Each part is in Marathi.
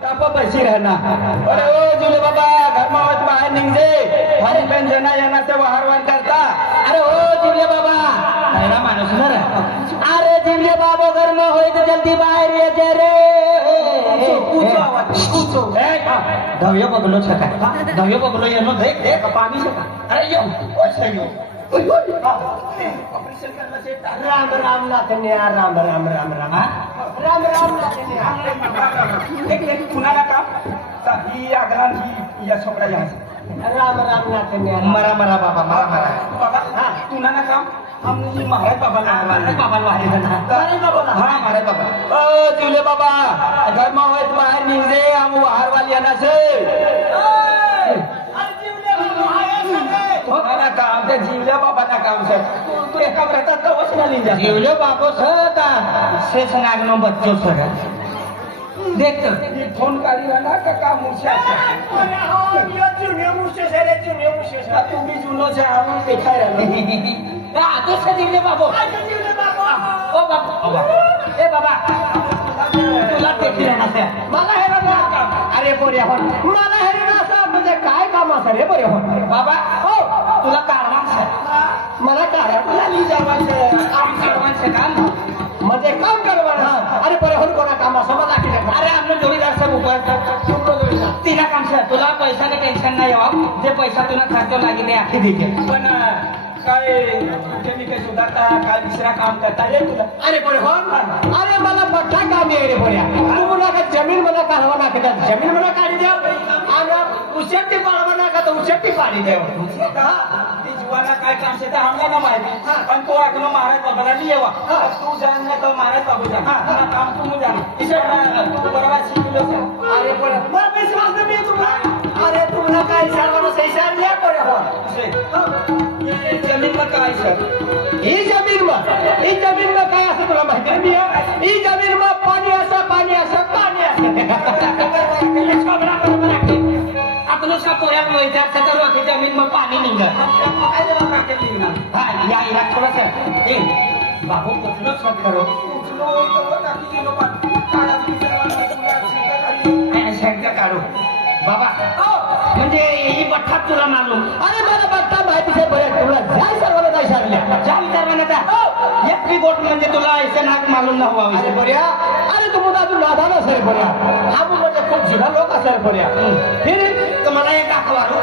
apa bersih रहना अरे ओ जुले बाबा घर में मत बाहर निकले हरी बहन जना yana से वाहरवान करता अरे ओ जुले बाबा तेरा मानुस न रे अरे जुले बाबा घर में होई तो जल्दी बाहर ये जे रे पूछो आवाज पूछो ए दवियो बगलो छका दवियो बगलो येनो देख देख पानी से अरे यो ओ सही ऑपरेशन करना से राम राम ना कन्या राम राम राम राम राम राम ना कन्या एक एक कुणाला का ही आगरान ही या छोकरा यहाँ से राम राम ना कन्या मरा मरा बाबा मरा मरा बाबा हाँ कुणाला काम हम ये महाराज बाबा ना बाबा वाले ना महाराज बाबा हाँ महाराज बाबा ओ तिले बाबा घर में होए बाहर निकले हम बाहर वाली आना से काम ते जीवल्या बाबा ना काम से तू एका प्रकार तो वचना नहीं जा जीवल्या बाबा सता से सनाग नो बच्चों सर देख तो ये फोन काली वाला का काम मुझसे अरे हां ये चुनिया मुझसे से रे चुनिया मुझसे से तू भी जुनो से हम दिखाई रहा हां तो से जीवल्या बाबा जीवल्या बाबा ओ बाबा ए बाबा तुला देखी रहना से मला हे बाबा अरे पोरिया हो मला हे ना सा म्हणजे काय काम असेल रे पोरिया हो बाबा हो तुला कारवान से मला कारवानला ली जावाचे काम करवाचे काम म्हणजे काम करवाना अरे बरे हो कोणा काम असं मला की अरे आपले जोडीदार सब ऊपर तिला काम से तुला पैसा का टेंशन नाही यावा जे पैसा तुला खर्च लागेल आखी देते पण काय केमिकल सुधारता काय दुसरा काम करता रे तुला अरे बरे हो अरे मला मोठा काम आहे रे बऱ्या तू मला का जमीन मला काढवा नाखता जमीन मला काढी द्या आणि उशेटी पाडवा नाखा तर उशेटी पाडी द्या ती जुवाना काय काम से हमला ना माहिती पण तो अकलो महाराज बाबाला नाही येवा तू जाण ना तो महाराज बाबू जा ना काम तू जाण इसे तू बरोबर शिकलो अरे पण मला विश्वास नाही तुला अरे तुला काय सांगणं सही सांग या पडे हो ये जमीन में काय सर ही जमीन में काय असं तुला माहिती नाही ही जमीन में पाणी असं पाणी आपलं सा पोया वैजा सतर की जमीन में पानी निघत हां या इला थोड़ा सा ए बाबू कुठलं सब करो काढू बाबा म्हणजे ही बठ्ठा तुला मालूम अरे मला बठ्ठा माहिती आहे बरं तुला जाय सर्वांना जाय शारल्या जाय सर्वांना जा एक भी गोट म्हणजे तुला ऐसे नाक मालूम ना हुआ अरे बऱ्या अरे तू मुदा तू नादान असेल बऱ्या हा म्हणजे खूप जुना लोक असेल बऱ्या फिर तुम्हाला एक अखबार हो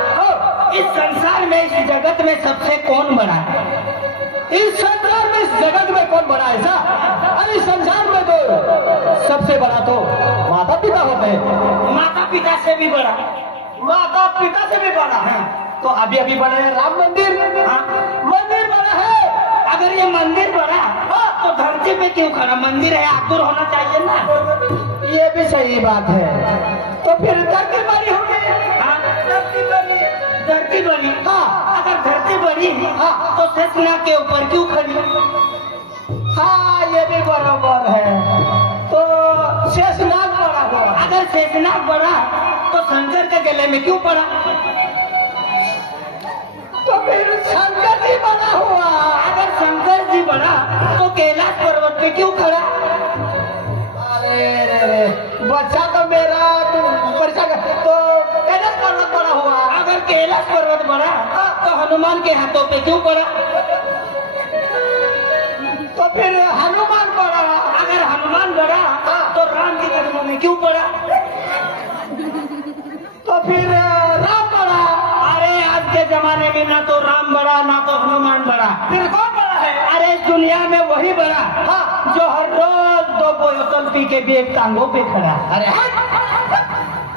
इस संसार में इस जगत में सबसे कौन बड़ा है इस संसार में इस जगत में कौन बड़ा है ऐसा अरे संसार में तो सबसे बड़ा तो माता पिता होते हैं माता पिता से भी बड़ा है तो अभी अभी बना है राम मंदिर मंदिर बना है अगर ये मंदिर बना तो धरती पे क्यों खड़ा मंदिर है आतुर होना चाहिए ना ये भी सही बात है तो फिर धरती बड़ी होगी धरती बड़ी हाँ अगर धरती बड़ी तो सतना के ऊपर क्यों खड़ी हाँ ये भी बराबर है तो शेषनाग बड़ा हुआ अगर शेषनाग बड़ा तो शंकर के गले में क्यों पड़ा तो फिर शंकर जी बना हुआ अगर शंकर जी बना तो कैलाश पर्वत पे क्यों खड़ा अरे बच्चा तो मेरा तो कैलाश पर्वत बना हुआ अगर कैलाश पर्वत बना तो हनुमान के हाथों पे क्यों पड़ा तो फिर हनुमान पड़ा अगर हनुमान बड़ा तो राम के कदमों में क्यों पड़ा तो फिर राम बड़ा अरे आज के जमाने में ना तो राम बड़ा ना तो हनुमान बड़ा फिर कौन बड़ा है अरे दुनिया में वही बड़ा जो हर रोज 2 बोतल पी के भी एक टांगों पे खड़ा अरे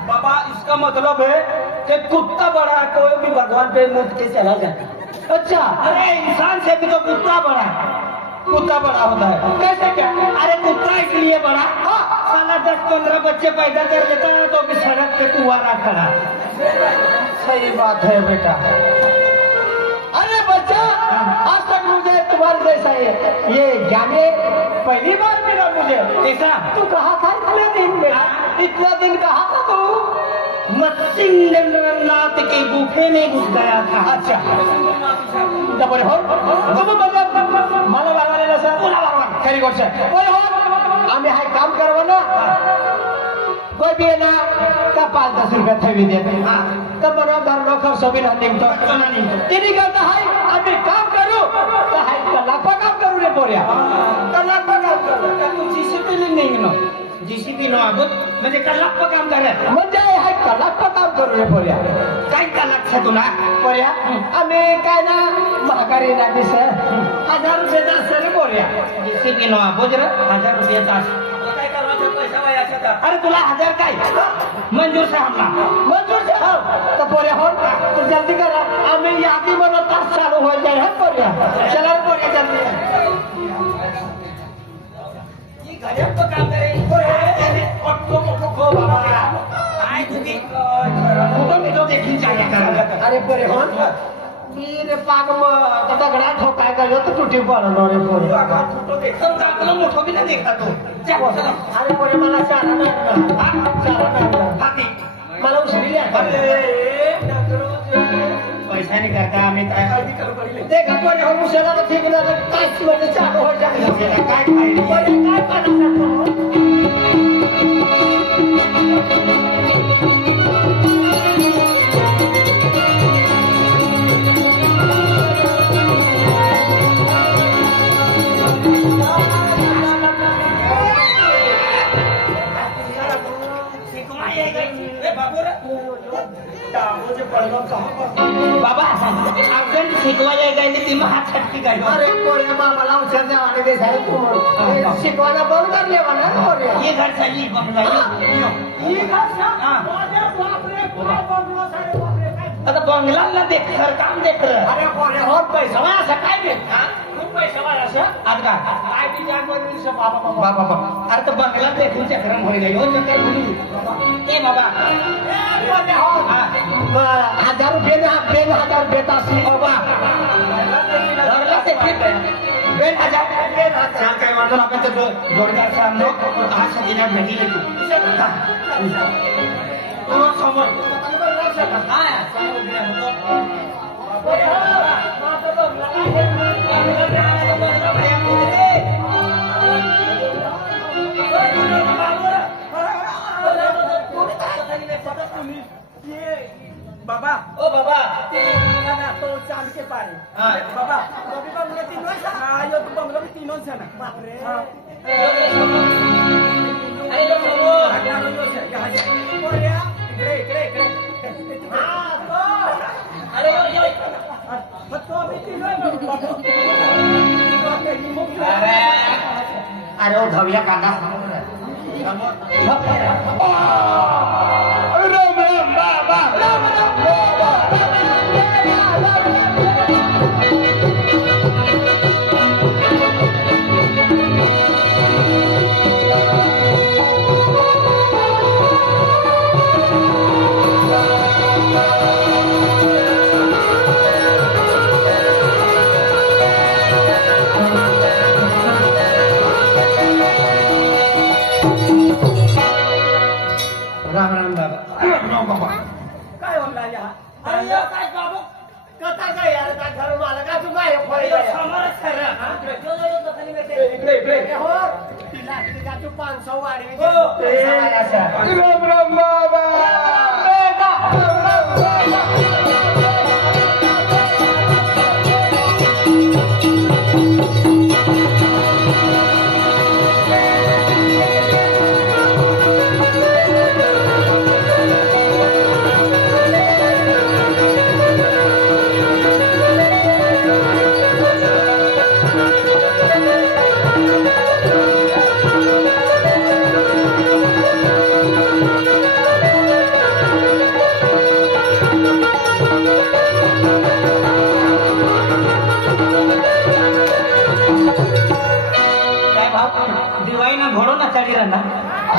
बाबा इसका मतलब है कि कुत्ता बड़ा है कोई भी भगवान पे मुझ के चला जाता अच्छा अरे इंसान से भी तो कुत्ता बड़ा है कुत्ता बड़ा होता है कैसे क्या अरे कुत्ता इसलिए बड़ा साला 10-15 बच्चे पैदा कर देता है तो भी सड़क पे कुआरा खड़ा सही बात है बेटा अरे बच्चा आज तक मुझे तुम्हारे जैसा ये ज्ञानी पहली बार मिला मुझे ऐसा तू कहा था इतना दिन कहा था तू मत्स्येंद्रनाथ के गुफे में घुस गया था अच्छा डबल हो मला वारवालेला सर खरी गोष्ट आहे आम्ही हाय काम करवा ना कोई भी ना का 5-10 रुपया थवी देते तर बरं धरलो खर्च बी ना निघतो तिने करता हाय आम्ही काम करू तर हाय कलापा काम करू रे पोऱ्या कलापा काम करू तू जीसीपी निघणं जीसीपी नो आबत म्हणजे कलापा काम करा म्हणजे हाय कलापा काम करू रे पोऱ्या काय कलाक छे तुला पोऱ्या आम्ही काय ना महागारी ना दिस 1000 रुपयाचा असतं रे पोऱ्या जीसीपी नो आबत रे 1000 रुपयाचा असतं अरे तुला 1000 काय मंजूर साहेब मंजूर साहेब तर पोऱ्या हो तू जल्दी करा आम्ही यादी म्हणून तास चालू हो जाए है पोऱ्या चला रे पोऱ्या जल्दी ये गजब तो काम करे अरे पोरे हो रे पाग दगडा ठोकाय गयो तर तुटी पडलो रे पोरे मोठो बी नाही देखा तो अरे पोरे मला चारा नाही मला उशिरी पैसा नाही करता आम्ही काय देखा पोरे हो उशिरा ठीक ना काय म्हणजे चालू हो जाए काय खायला काय बाबा अर्जंट शिकवायला गेली ती हात छटकी काय अरे पोऱ्या बाबाला औषध द्यावाने दे साहेब तू शिकवायला बंद करले म्हणा पोऱ्या ये घर चालली बंगला आता बंगला देख सर काम देख अरे पोऱ्या हो पैसा असं काय देत खूप पैसा असं आता काय बी जाग बाबा अरे तर बंगला देखून चक्र भरी गई हो चक्कर भरी ए बाबा 1000 रुपये में आप 1000 बेटा सी बाबा बंगला से फिर 1000 काय म्हणतो आपण तर जोडदार सामने आज दिना भेटी ले तू समोर हा बाबा ओ बाबा तो चांद के पारे बाबा कभी बंगला तीनों सा यो तो बंगला भी तीनों सा ना बाप रे अरे लो समो हटानो यो से यहां से पोऱ्या इकडे हां तो अरे यो मत तो अभी तीनों अरे ओ धविया कांदा काय म्हणला या अरे काय बाबू कथा काय यार त्या घर मला का तू काय समोरच खरं इकडे हो तिला का तू 500 वाढवी राम बाबा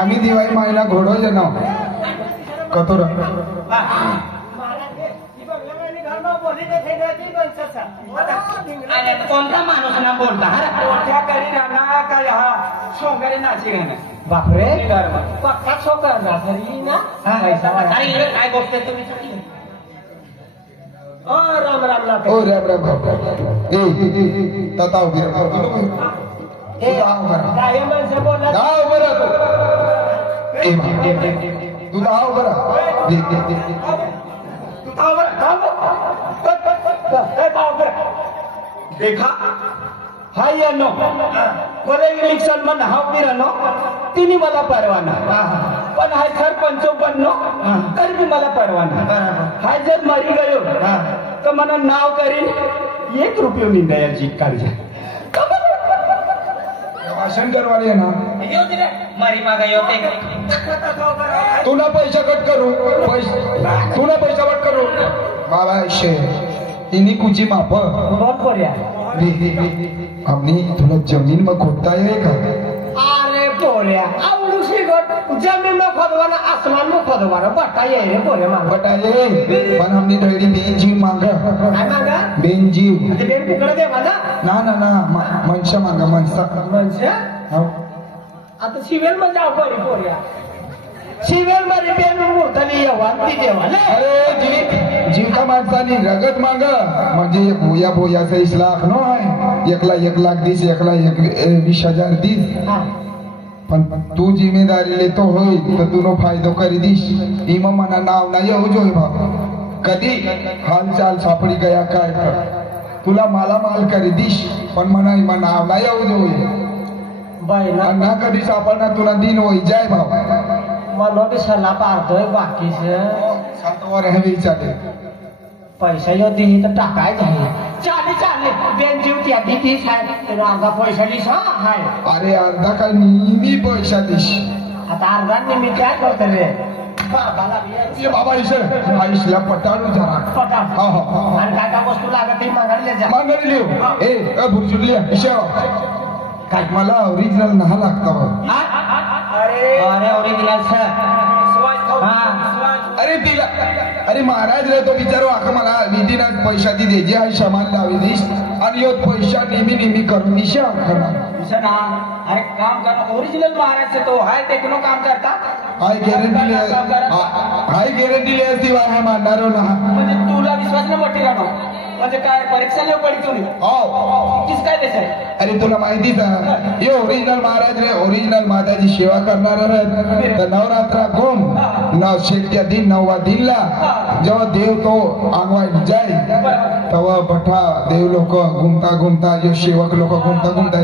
आम्ही दिवाळी मायला घोडो जनो कतोर कोणता माणूस ना बोलता काय हा सोंगारी नाची गाणं बापरे पक्का सोंगार ना काय गोष्ट तुम्ही राम राम ना ओ राम राम ए तताव काय माणसं बोलला ए बाबा तू धाव बरं दे दे दे तू धाव बरं देखा हाय या नो बरे इलेक्शन मन हाव बिरानो तिने मला परवाना पण हाय सरपंच बननो तरी बी मला परवाना हाय जर मरी गयो तर मला नाव करीन 1 रुपये निंदायची काळजी भाषण करवाले ना मरी मागा येते तुला पैसा कट करू तुला पैसा कट करू बाबा शे इनी कुची माप बहुत बढ़िया हमने तुला जमीन में खोदता है का अरे बोलिया अब दूसरी गोट जमीन में खोदवाना आसमान में खोदवाना बताइए रे बोले मांग बताइए पण हमने रेडी बेंजीव मांगा काय मांगा बेंजीव ते बेन पुकडे दे मला ना मनसा मांगा मनसा हो आता सिव्हिल मध्ये जाऊ बोलिया सिव्हिल मध्ये बेन मोठली येवा ती देवा अरे जीवता माणसानी रगत मांग म्हणजे भोयाचा 20 लाख नो आहे 1 लाख दिस 1,20,000 दिस पण तू जिम्मेदारी लेतो होय तर तू नो फायदो करी दिस इमा मना नाव नाही येऊ जोय भाऊ कधी हालचाल सापडी गया काय तुला माल करी दिस पण मना इमा नाव नाही येऊ जोय बाई ना कधी सापडणार तुला दिन होई जाय भाऊ मला बी सला पारतोय बाकीचं सातवर हे विचारले पैसा यो दी तर टाकाय चाले बेन जीवती आधी तीस आहे अर्धा पैसा दिस हाय अरे अर्धा काय नेहमी पैसा दिस आता अर्धा मी काय करतो रे बाबा आईसला पटाळू जरा पटाळ आणि काय वस्तू लागत मागायला लिहू ए भुरजुडली काय मला ओरिजिनल नहा लागतं अरे ओरिजिनल अरे तिला अरे महाराज रे तो विचारू आका मला विधीना पैसा दी दे जे आहे सामान लावी दिस आणि यो पैसा नेहमी करून दिशा अरे काम करना ओरिजिनल महाराज से तो हाय देखनो काम करता हाय गॅरंटी ले असती वा है मानणारो ना म्हणजे तुला विश्वास न मोठी राहणो म्हणजे काय परीक्षा नाही पडी तुम्ही हो किस काय देसाय अरे तुला माहितीच आहे ये ओरिजिनल महाराज रे ओरिजिनल माताजी सेवा करणार तर नवरात्रा घुम नव शेतच्या दिन 9वा दिनला जेव्हा देव तो आंगवाय जाय तेव्हा बठा देव लोक घुमता जो सेवक लोक घुमता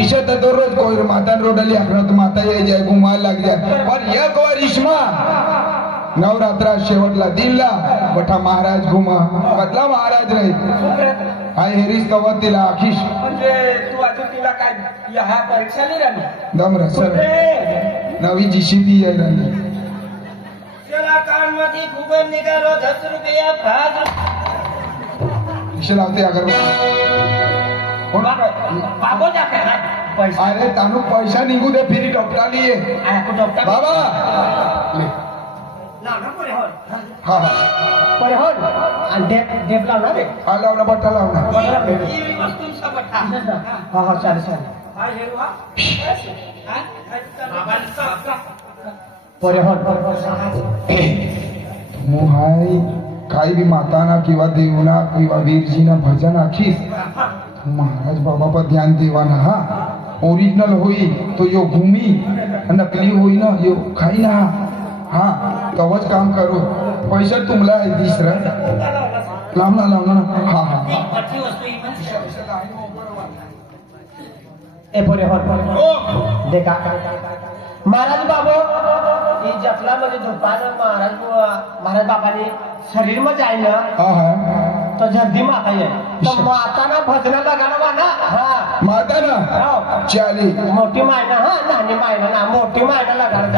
ईशा तर दररोज कोई माता रोडली आखरात माता ये जाय घुमायला लाग जाय पण एक वर इश्मा नवरात्रा शेवटला दिनला बठा महाराज घुमा बदला महाराज रे हाय हेरीस कवत तिला आखिश म्हणजे तू अजून तिला काय ह्या परीक्षा नाही राहिली दम रसर नवी जीसीपी आहे राहिली चला कान मध्ये गुगल निघालो 10 रुपया भाग लावते अगर बाबो जाते पैसा अरे तानू पैसा निघू दे फिरी डॉक्टरली बाबा हा परिहन आणि डेप लावणार रे हा लावला बट्टा लावला हा चालेल परिहन मु हाय काही बी माताना किंवा देवना किंवा वीरजीना भजन आखीस महाराज बाबा पर ध्यान देवाना हा ओरिजिनल होई तो यो घूमी नकली होई ना यो खाई ना हा तवच काम करू पैसा तुमला आहे तिसरा लावना हा ए पोरे देखा महाराज बाबू ही जपला म्हणजे झोपानं महाराज बाबाने शरीर मध्ये आहे ना तो जल्दी माता आहे तर माताना भजनाला गाणं म्हणा हा माता ना चाली मोठी मायना हा नानी मायना ना मोठी मायनाला गाणं